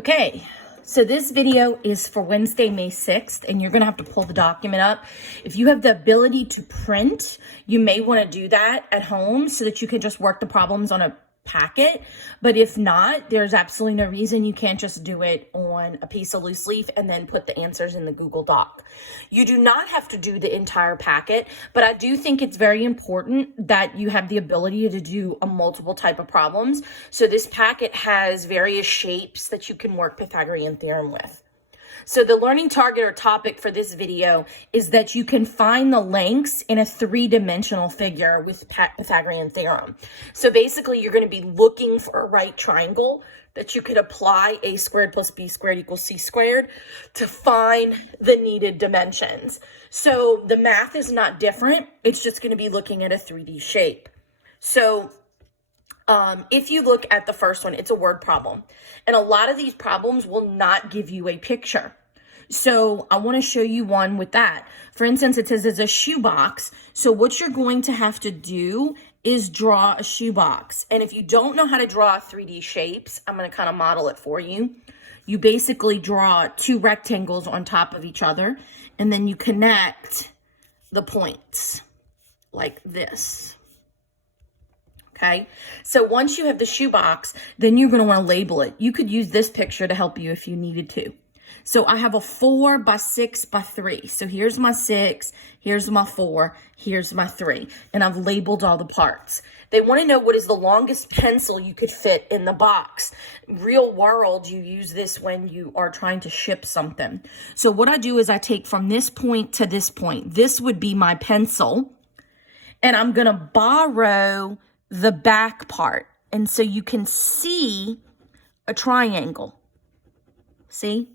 Okay, so this video is for Wednesday, May 6th, and you're going to have to pull the document up. If you have the ability to print, you may want to do that at home so that you can just work the problems on a packet. But if not, there's absolutely no reason you can't just do it on a piece of loose leaf and then put the answers in the Google Doc. You do not have to do the entire packet, but I do think it's very important that you have the ability to do a multiple type of problems. So this packet has various shapes that you can work Pythagorean theorem with. So the learning target or topic for this video is that you can find the lengths in a three-dimensional figure with Pythagorean theorem. So basically, you're going to be looking for a right triangle that you could apply a squared plus b squared equals c squared to find the needed dimensions. So the math is not different. It's just going to be looking at a 3D shape. So if you look at the first one, it's a word problem. And a lot of these problems will not give you a picture. So I want to show you one with that. For instance, it says it's a shoebox. So what you're going to have to do is draw a shoebox. And if you don't know how to draw 3D shapes, I'm going to kind of model it for you. You basically draw two rectangles on top of each other, and then you connect the points like this. Okay, so once you have the shoebox, then you're going to want to label it. You could use this picture to help you if you needed to. So I have a 4 by 6 by 3. So here's my 6, here's my 4, here's my 3. And I've labeled all the parts. They want to know what is the longest pencil you could fit in the box. Real world, you use this when you are trying to ship something. So what I do is I take from this point to this point. This would be my pencil. And I'm going to borrow the back part. And so you can see a triangle. See?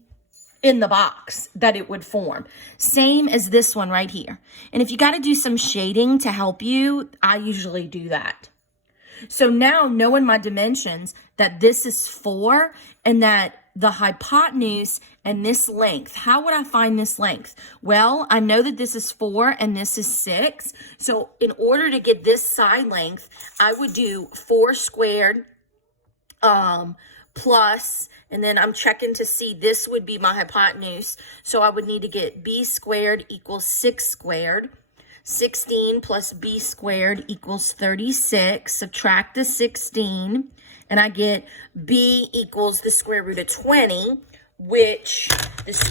In the box that it would form. Same as this one right here. And if you got to do some shading to help you, I usually do that. So now knowing my dimensions, that this is 4 and that the hypotenuse and this length, how would I find this length? Well, I know that this is 4 and this is 6. So in order to get this side length, I would do 4 squared plus, and then I'm checking to see this would be my hypotenuse. So I would need to get b squared equals 6 squared. 16 plus b squared equals 36. Subtract the 16, and I get b equals the square root of 20, which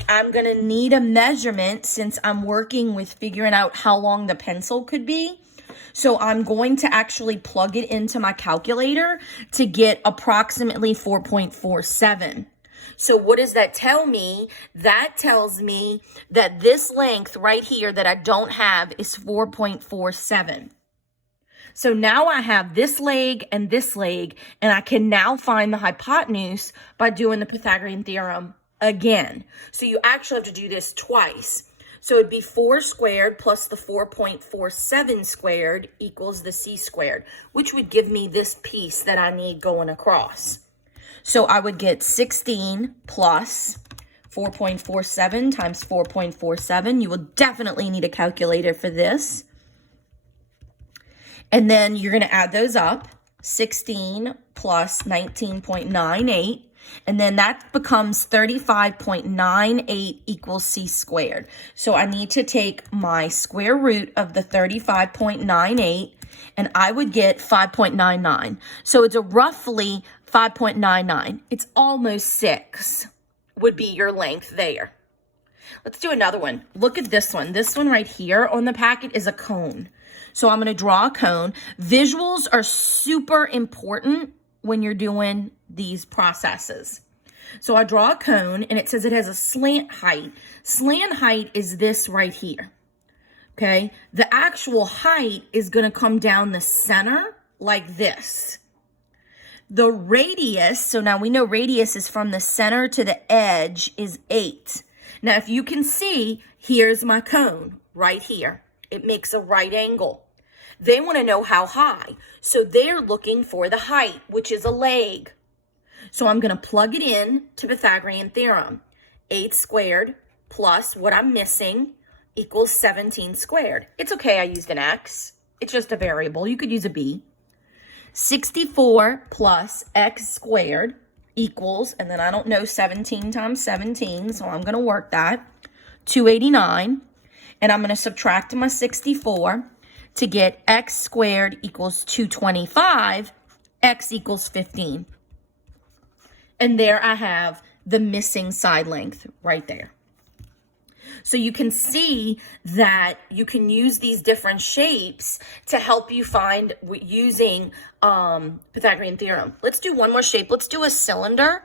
I'm going to need a measurement since I'm working with figuring out how long the pencil could be. So I'm going to actually plug it into my calculator to get approximately 4.47. So what does that tell me? That tells me that this length right here that I don't have is 4.47. So now I have this leg, and I can now find the hypotenuse by doing the Pythagorean theorem again. So you actually have to do this twice. So it'd be 4 squared plus the 4.47 squared equals the c squared, which would give me this piece that I need going across. So I would get 16 plus 4.47 times 4.47. You will definitely need a calculator for this. And then you're going to add those up. 16 plus 19.98. And then that becomes 35.98 equals c squared. So I need to take my square root of the 35.98, and I would get 5.99. So it's a roughly 5.99. It's almost 6 would be your length there. Let's do another one. Look at this one. This one right here on the packet is a cone. So I'm going to draw a cone. Visuals are super important when you're doing these processes. So I draw a cone, and it says it has a slant height. Slant height is this right here. Okay? The actual height is going to come down the center like this. The radius, so now we know radius is from the center to the edge, is 8. Now, if you can see, here's my cone right here. It makes a right angle. They want to know how high. So they're looking for the height, which is a leg. So I'm going to plug it in to Pythagorean theorem. 8 squared plus what I'm missing equals 17 squared. It's okay I used an x. It's just a variable. You could use a b. 64 plus x squared equals, and then I don't know 17 times 17, so I'm going to work that, 289, and I'm going to subtract my 64 to get x squared equals 225, x equals 15. And there I have the missing side length right there. So you can see that you can use these different shapes to help you find using Pythagorean theorem. Let's do one more shape. Let's do a cylinder.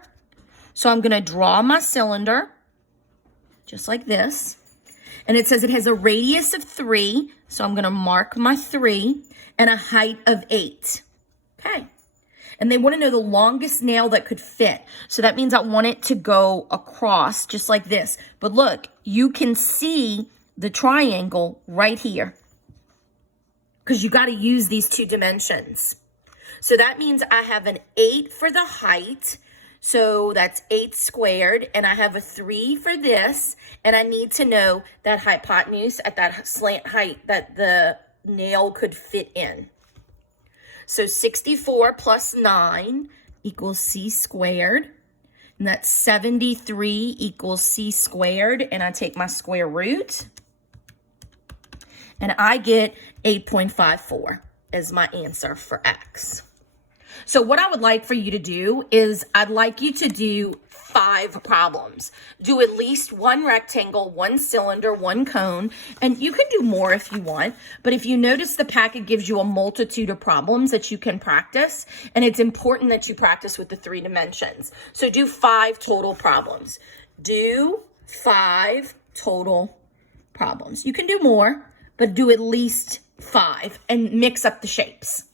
So I'm going to draw my cylinder just like this. And it says it has a radius of 3. So I'm going to mark my 3 and a height of 8. Okay. And they want to know the longest nail that could fit. So that means I want it to go across just like this. But look, you can see the triangle right here because you got to use these 2 dimensions. So that means I have an 8 for the height. So that's 8 squared. And I have a 3 for this. And I need to know that hypotenuse at that slant height that the nail could fit in. So 64 plus 9 equals c squared. And that's 73 equals c squared. And I take my square root. And I get 8.54 as my answer for x. So what I would like for you to do is I'd like you to do 5 problems. Do at least 1 rectangle, 1 cylinder, 1 cone, and you can do more if you want. But if you notice, the packet gives you a multitude of problems that you can practice, and it's important that you practice with the 3 dimensions. So do 5 total problems. Do 5 total problems. You can do more, but do at least 5 and mix up the shapes.